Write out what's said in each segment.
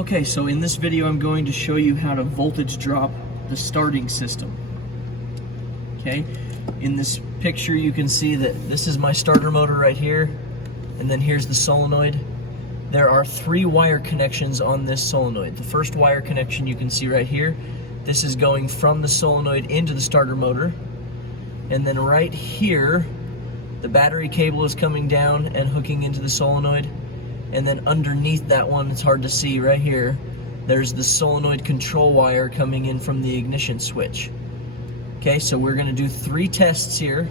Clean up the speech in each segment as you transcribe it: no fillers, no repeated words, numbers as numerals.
Okay, so in this video I'm going to show you how to voltage drop the starting system. Okay, in this picture you can see that this is my starter motor right here, and then here's the solenoid. There are 3 wire connections on this solenoid. The first wire connection you can see right here. This is going from the solenoid into the starter motor. And then right here, the battery cable is coming down and hooking into the solenoid. And then underneath that one, it's hard to see right here, there's the solenoid control wire coming in from the ignition switch. Okay, so we're gonna do 3 tests here.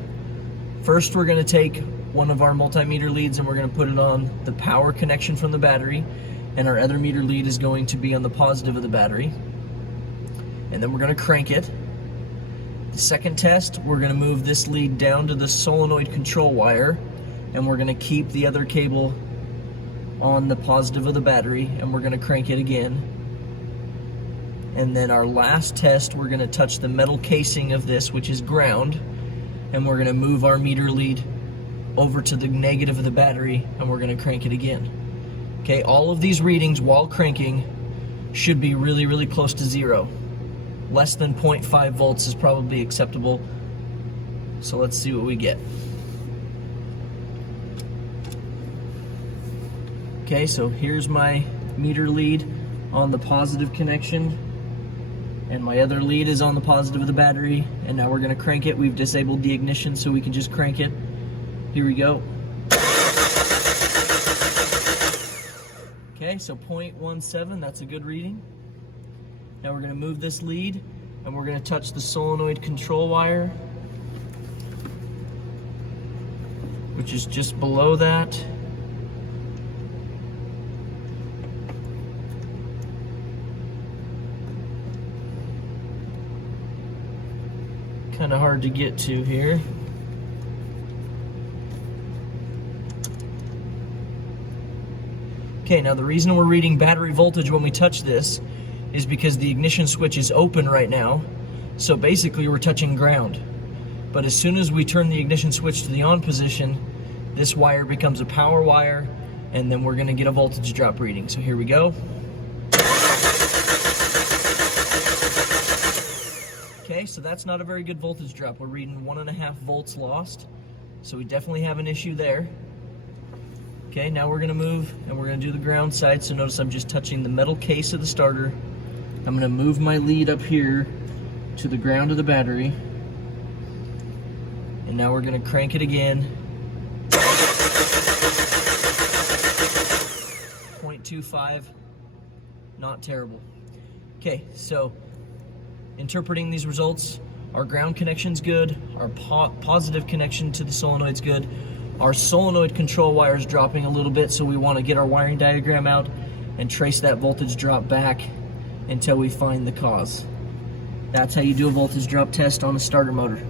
First, we're gonna take one of our multimeter leads and we're gonna put it on the power connection from the battery, and our other meter lead is going to be on the positive of the battery. And then we're gonna crank it. The second test, we're gonna move this lead down to the solenoid control wire, and we're gonna keep the other cable on the positive of the battery, and we're gonna crank it again. And then our last test, we're gonna touch the metal casing of this, which is ground, and we're gonna move our meter lead over to the negative of the battery, and we're gonna crank it again. Okay, all of these readings while cranking should be really, really close to 0. Less than 0.5 volts is probably acceptable. So let's see what we get. Okay, so here's my meter lead on the positive connection, and my other lead is on the positive of the battery, and now we're gonna crank it. We've disabled the ignition so we can just crank it. Here we go. Okay, so 0.17, that's a good reading. Now we're gonna move this lead and we're gonna touch the solenoid control wire, which is just below that. Kind of hard to get to here. Okay, now the reason we're reading battery voltage when we touch this is because the ignition switch is open right now. So basically we're touching ground. But as soon as we turn the ignition switch to the on position, this wire becomes a power wire, and then we're gonna get a voltage drop reading. So here we go. Okay, so that's not a very good voltage drop. We're reading 1.5 volts lost. So we definitely have an issue there. Okay, now we're gonna move and we're gonna do the ground side. So notice I'm just touching the metal case of the starter. I'm gonna move my lead up here to the ground of the battery. And now we're gonna crank it again. 0.25, not terrible. Okay, so interpreting these results, our ground connection's good, our positive connection to the solenoid's good, our solenoid control wire is dropping a little bit, so we want to get our wiring diagram out and trace that voltage drop back until we find the cause. That's how you do a voltage drop test on a starter motor.